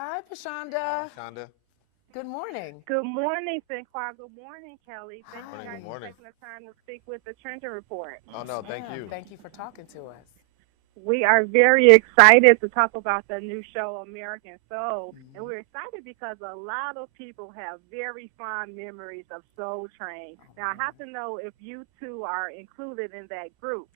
Hi, Pashonda. Shonda. Good morning. Good morning, Sinqua. Good morning, Kelly. Thank you Hi. guys Good for morning. taking the time to speak with the Trending Report. Oh Yes, no, thank ma'am. you. Thank you for talking to us. We are very excited to talk about the new show, American Soul. And Mhm. we're excited because a lot of people have very fond memories of Soul Train. Now, I have to know if you two are included in that group.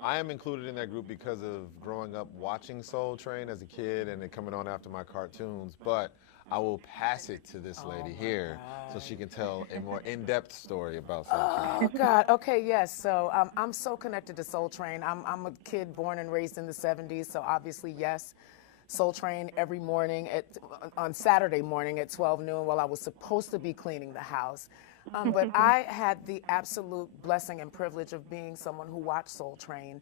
I am included in that group because of growing up watching Soul Train as a kid and then coming on after my cartoons. But I will pass it to this Oh lady my here so God. she can tell a more in-depth story about Soul Train. Oh God. Okay. Yes. So I'm so connected to Soul Train. I'm a kid born and raised in the '70s. So obviously, yes, Soul Train every morning on Saturday morning at 12 noon while I was supposed to be cleaning the house. But I had the absolute blessing and privilege of being someone who watched Soul Train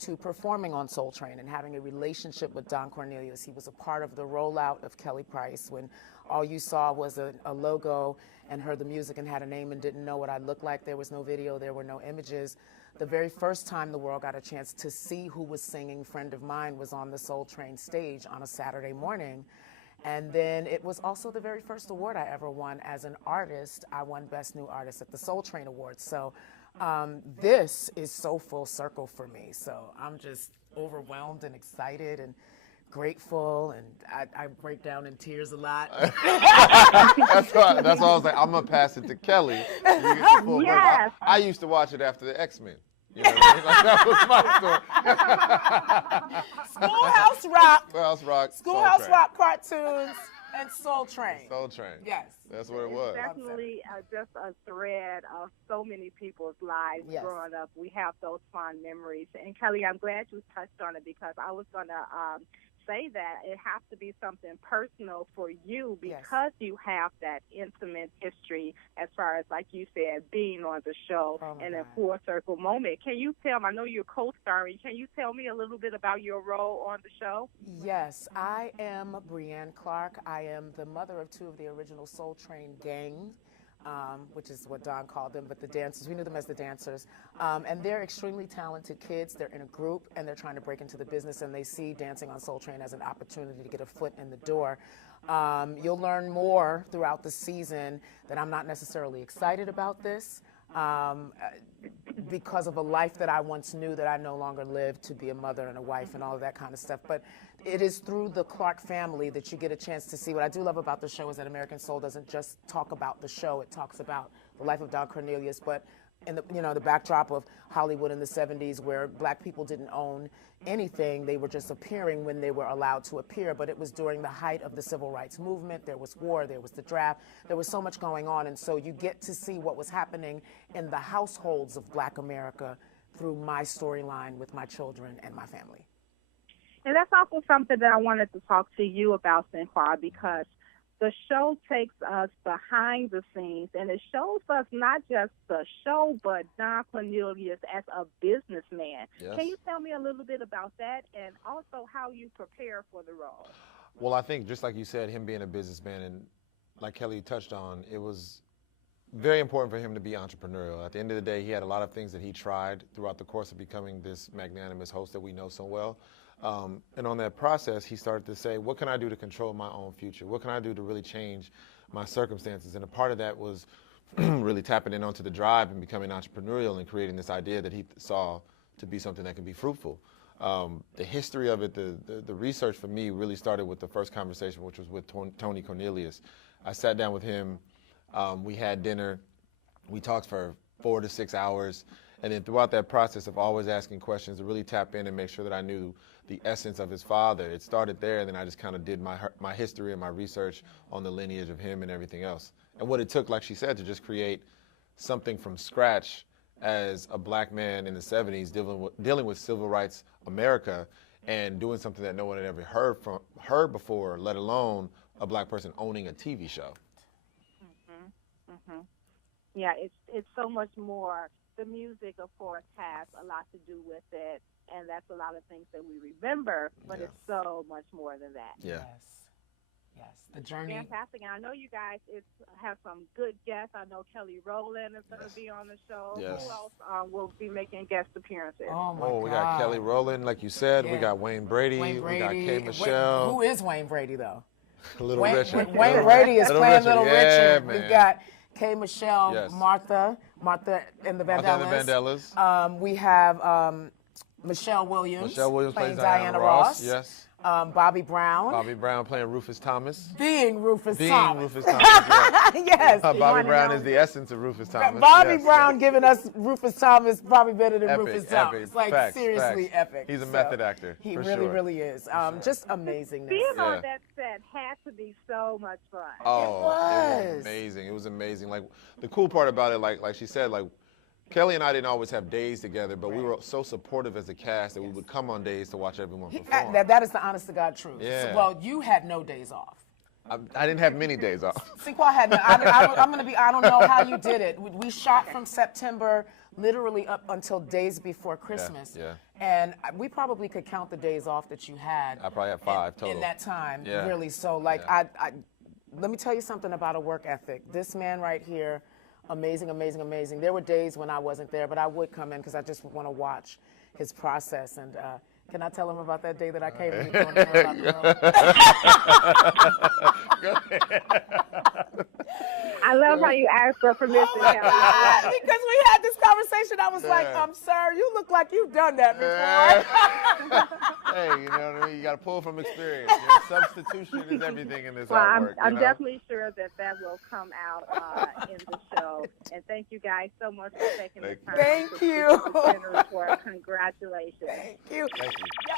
to performing on Soul Train and having a relationship with Don Cornelius. He was a part of the rollout of Kelly Price when all you saw was a logo and heard the music and had a name and didn't know what I looked like. There was no video, there were no images. The very first time the world got a chance to see who was singing, friend of mine was on the Soul Train stage on a Saturday morning. And then it was also the very first award I ever won as an artist. I won Best New Artist at the Soul Train Awards. So this is so full circle for me. So I'm just overwhelmed and excited and grateful, and I break down in tears a lot. That's why I was like, I'm gonna pass it to Kelly. You get the full version. Yes. I used to watch it after the X-Men. You know what I mean? Like, that was my story. Schoolhouse Rock, Schoolhouse Rock. Soul Schoolhouse Train. Rock cartoons, and Soul Train. Soul Train. Yes. That's what it It's was. definitely just a thread of so many people's lives Yes. growing up. We have those fond memories. And Kelly, I'm glad you touched on it because I was going to say that it has to be something personal for you Yes. because you have that intimate history as far as, like you said, being on the show Oh, my and a God. full circle moment. Can you tell me, I know you're co-starring, can you tell me a little bit about your role on the show? Yes, I am Brienne Clark. I am the mother of two of the original Soul Train gang, which is what Don called them, but the dancers, we knew them as the dancers. And they're extremely talented kids. They're in a group and they're trying to break into the business, and they see dancing on Soul Train as an opportunity to get a foot in the door. You'll learn more throughout the season that I'm not necessarily excited about this. Because of a life that I once knew that I no longer live, to be a mother and a wife and all of that kind of stuff. But it is through the Clark family that you get a chance to see. What I do love about the show is that American Soul doesn't just talk about the show, it talks about the life of Don Cornelius, but in the backdrop of Hollywood in the '70s, where black people didn't own anything. They were just appearing when they were allowed to appear, but it was during the height of the civil rights movement. There was war, there was the draft, there was so much going on, and so you get to see what was happening in the households of black America through my storyline with my children and my family. And that's also something that I wanted to talk to you about, Sinqua, because the show takes us behind the scenes, and it shows us not just the show, but Don Cornelius as a businessman. Yes. Can you tell me a little bit about that, and also how you prepare for the role? Well, I think just like you said, him being a businessman, and like Kelly touched on, it was very important for him to be entrepreneurial. At the end of the day, he had a lot of things that he tried throughout the course of becoming this magnanimous host that we know so well. And on that process, he started to say, what can I do to control my own future? What can I do to really change my circumstances? And a part of that was really tapping in onto the drive and becoming entrepreneurial and creating this idea that he saw to be something that can be fruitful. The history of it, the research for me really started with the first conversation, which was with Tony Cornelius. I sat down with him, we had dinner, we talked for 4 to 6 hours, and then throughout that process of always asking questions to really tap in and make sure that I knew the essence of his father. It started there, and then I just kind of did my history and my research on the lineage of him and everything else. And what it took, like she said, to just create something from scratch as a black man in the '70s dealing with civil rights America and doing something that no one had ever heard before, let alone a black person owning a TV show. Yeah, it's so much more. The music, of course, has a lot to do with it, and that's a lot of things that we remember, but Yeah. it's so much more than that. Yeah. Yes. Yes. The journey. Fantastic. And I know you guys have some good guests. I know Kelly Rowland is going to be on the show. Yes. Who else will be making guest appearances? Oh, my Oh, God. we got Kelly Rowland, like you said. We Yeah. got Wayne Brady. Wayne Brady. We got Kay Wait, Michelle. who is Wayne Brady, though? Little Wayne, Richard. Wayne Brady is playing Little Yeah, Richard. man. We've got Kay Michelle, Yes. Martha and the Vandellas. Martha and the Vandellas. We have Michelle Williams. Michelle Williams playing plays Diana Ross. Yes. Bobby Brown. Bobby Brown playing Rufus Thomas. Being Rufus Being Thomas. Rufus Thomas. Yes. Yes. Bobby Brown is the essence of Rufus Thomas. Bobby Yes, Brown yes. giving us Rufus Thomas probably better than Epic, Rufus epic. Thomas. Like, Facts, seriously facts. epic. He's a So, method actor. He for really, sure. really is. Just amazingness. Being Yeah. on that set had to be so much fun. Oh, it was. was amazing. It was amazing. Like the cool part about it, like she said, like Kelly and I didn't always have days together, but we were so supportive as a cast that we would come on days to watch everyone perform. That is the honest to God truth. Yeah. So, well, you had no days off. I didn't have many days off. Sequoia had no. I'm going to be. I don't know how you did it. We shot from September literally up until days before Christmas. yeah. And we probably could count the days off that you had. I probably had 5 total. In that time, Yeah. really. So, like, Yeah. let me tell you something about a work ethic. This man right here, amazing, amazing, amazing. There were days when I wasn't there, but I would come in because I just want to watch his process. And can I tell him about that day that I came and he threw me out the room? I love how you asked for permission. Kelly. Because we had this conversation, I was like, Yeah. sir, you look like you've done that before. Hey, you know what I mean? You got to pull from experience. You know, substitution is everything in this Well, artwork. I'm you know? definitely sure that will come out in the show. And thank you guys so much for taking the time. Thank to you. speak to the Center for Congratulations. Thank you. Thank you. Yeah.